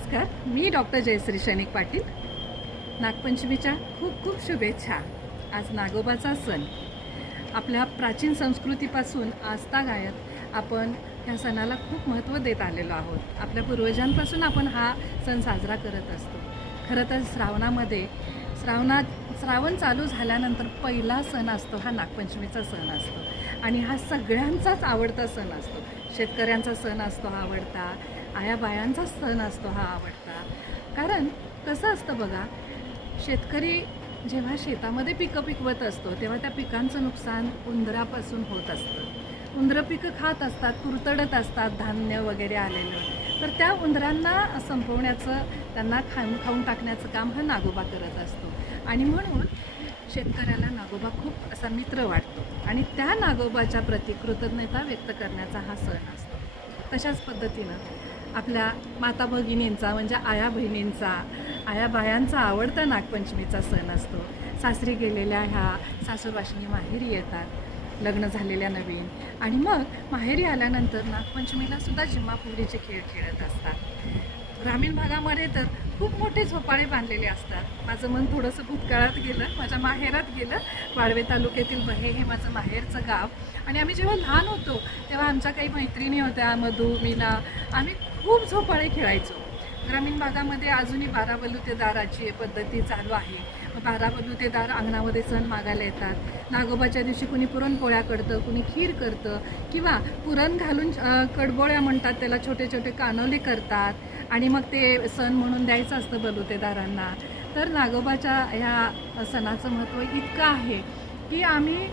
नमस्कार. मी डॉक्टर जयश्री शैनिक पाटील. नागपंचमीच्या खूप खूप शुभेच्छा. आज नागोबाचा सण. आपल्या प्राचीन संस्कृतीपासून आजतागायत आपण ह्या सणाला खूप महत्त्व देत आलेलो आहोत. आपल्या पूर्वजांपासून आपण हा सण साजरा करत असतो. खरं तर श्रावणामध्ये श्रावणात श्रावण चालू झाल्यानंतर पहिला सण असतो हा नागपंचमीचा सण असतो. आणि हा सगळ्यांचाच आवडता सण असतो. शेतकऱ्यांचा सण असतो हा आवडता. आया बायांचा सण असतो हा आवडता. कारण कसं असतं बघा शेतकरी जेव्हा शेतामध्ये पिकं पिकवत असतो तेव्हा त्या पिकांचं नुकसान उंदरापासून होत असतं. उंदरं पिकं खात असतात कुरतडत असतात धान्य वगैरे आलेलं. तर त्या उंदरांना संपवण्याचं त्यांना खाऊन खाऊन टाकण्याचं काम हा नागोबा करत असतो. आणि म्हणून शेतकऱ्याला नागोबा खूप असा मित्र वाटतो. आणि त्या नागोबाच्या प्रती कृतज्ञता व्यक्त करण्याचा हा सण असतो. तशाच पद्धतीनं आपल्या माता भगिनींचा म्हणजे आया बहिणींचा आया बायांचा आवडता नागपंचमीचा सण असतो. सासरी गेलेल्या ह्या सासूबाशिनी माहेरी येतात लग्न झालेल्या नवीन. आणि मग माहेरी आल्यानंतर नागपंचमीला सुद्धा जिम्मापुरीचे खेळ खेळत असतात. ग्रामीण भागामध्ये तर खूप मोठे झोपाळे बांधलेले असतात. माझं मन थोडंसं भूतकाळात गेलं माझ्या माहेरात गेलं. वाळवे तालुक्यातील बहे हे माझं माहेरचं गाव. आणि आम्ही जेव्हा लहान होतो तेव्हा आमच्या काही मैत्रिणी होत्या मधू मीना आम्ही खूप झोपाळे खेळायचो. ग्रामीण भागामध्ये अजूनही बारा बलुतेदाराची पद्धती चालू आहे. बारा बलुतेदार अंगणामध्ये सण मागायला येतात. नागोबाच्या दिवशी कुणी पुरणपोळ्या करतं कुणी खीर करतं किंवा पुरण घालून कडबोळ्या म्हणतात त्याला छोटे छोटे कानोले करतात आणि मग ते सण म्हणून द्यायचं असतं बलुतेदारांना तर नागोबाच्या ह्या सणाचं महत्त्व इतकं आहे की आम्ही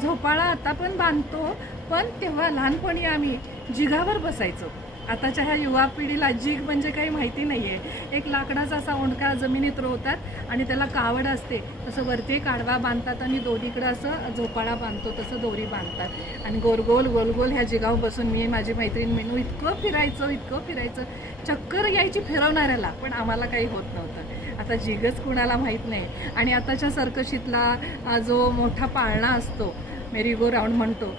झोपाळा आता पण बांधतो पण तेव्हा लहानपणी आम्ही जिगावर बसायचो. आताच्या ह्या युवा पिढीला जीग म्हणजे काही माहिती नाही आहे एक लाकडाचा असा ओंडका जमिनीत रोवतात आणि त्याला कावड असते. तसं वरती काढवा बांधतात आणि दोरीकडं असं झोपाळा बांधतो तसं दोरी बांधतात. आणि गोल गोल गोल गोल ह्या जिगाव बसून मी माझी मैत्रीण मेनू इतकं फिरायचं इतकं फिरायचं. चक्कर यायची फिरवणाऱ्याला पण आम्हाला काही होत नव्हतं. आता जिगच कुणाला माहीत नाही. आणि आताच्या सर्कशीतला जो मोठा पाळणा असतो मेरी गो राऊंड म्हणतो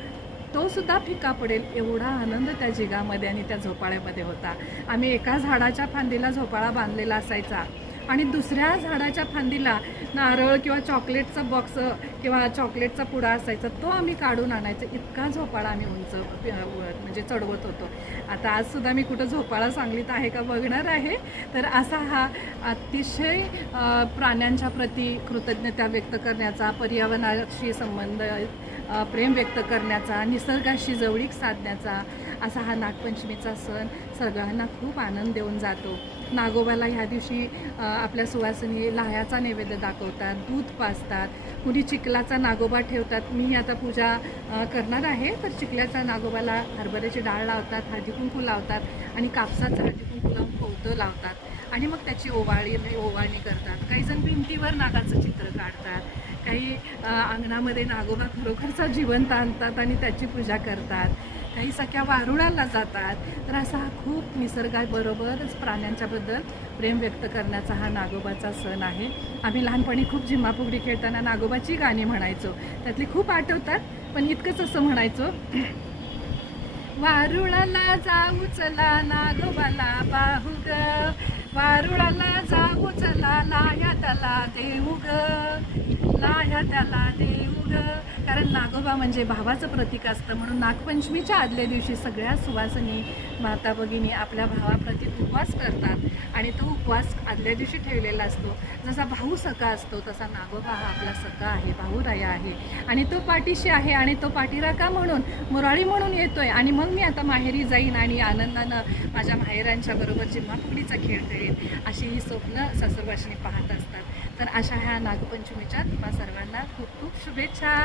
तो सुद्धा फिका पडेल एवढा आनंद त्या जिगामध्ये आणि त्या झोपाळ्यामध्ये होता. आम्ही एका झाडाच्या फांदीला झोपाळा बांधलेला असायचा. आणि दुसऱ्या झाडाच्या फांदीला नारळ किंवा चॉकलेटचा बॉक्स किंवा चॉकलेटचा पुडा असायचा तो आम्ही काढून आणायचो. इतका झोपाळा आम्ही उंच म्हणजे चढवत होतो. आता आजसुद्धा मी कुठं झोपाळा सांगलीत आहे का बघणार आहे. तर असा हा अतिशय प्राण्यांच्या प्रती कृतज्ञता व्यक्त करण्याचा पर्यावरणाशी संबंध प्रेम व्यक्त करण्याचा निसर्गाशी जवळीक साधण्याचा असा हा नागपंचमीचा सण सगळ्यांना खूप आनंद देऊन जातो. नागोबाला ह्या दिवशी आपल्या सुवासिनी लाह्याचा नैवेद्य दाखवतात दूध पाजतात. कुणी चिखलाचा नागोबा ठेवतात. मी आता पूजा करणार आहे तर चिखल्याचा नागोबाला हरभऱ्याची डाळ लावतात हळदी कुंकू लावतात आणि कापसाचं हळदी कुंकू लावून पोवतं लावतात. आणि मग त्याची ओवाळी ओवाळणी करतात. काही जण भिंतीवर नागाचं चित्र काढतात. काही अंगणामध्ये नागोबा खरोखरचा जिवंत आणतात आणि त्याची पूजा करतात. काही सख्या वारुळाला जातात. तर असा हा खूप निसर्गाबरोबरच प्राण्यांच्याबद्दल प्रेम व्यक्त करण्याचा हा नागोबाचा सण आहे. आम्ही लहानपणी खूप झिम्माफुगडी खेळताना नागोबाची गाणी म्हणायचो. त्यातली खूप आठवतात पण इतकंच असं म्हणायचो. वारुळाला जाऊ चला नागोबाला पाहू ग. वारुळाला जाऊ चला लाया त्याला देऊ ग. लाया त्याला कारण नागोबा म्हणजे भावाचं प्रतीक असतं. म्हणून नागपंचमीच्या आदल्या दिवशी सगळ्या सुवासनी माता भगिनी आपल्या भावाप्रती उपवास करतात. आणि तो उपवास आदल्या दिवशी ठेवलेला असतो. जसा भाऊ सखा असतो तसा नागोबा हा आपला सखा आहे भाऊराया आहे. आणि तो पाठीशी आहे आणि तो पाठीराखा म्हणून मुराळी म्हणून येतोय. आणि मग मी आता माहेरी जाईन आणि आनंदानं माझ्या माहेरांच्या बरोबर जिम्माफुगडीचा खेळ करेन अशी ही स्वप्न सासूरवाशिनी पाहत असतात. तर अशा ह्या नागपंचमीच्या तुम्हा सर्वांना खूप खूप शुभेच्छा.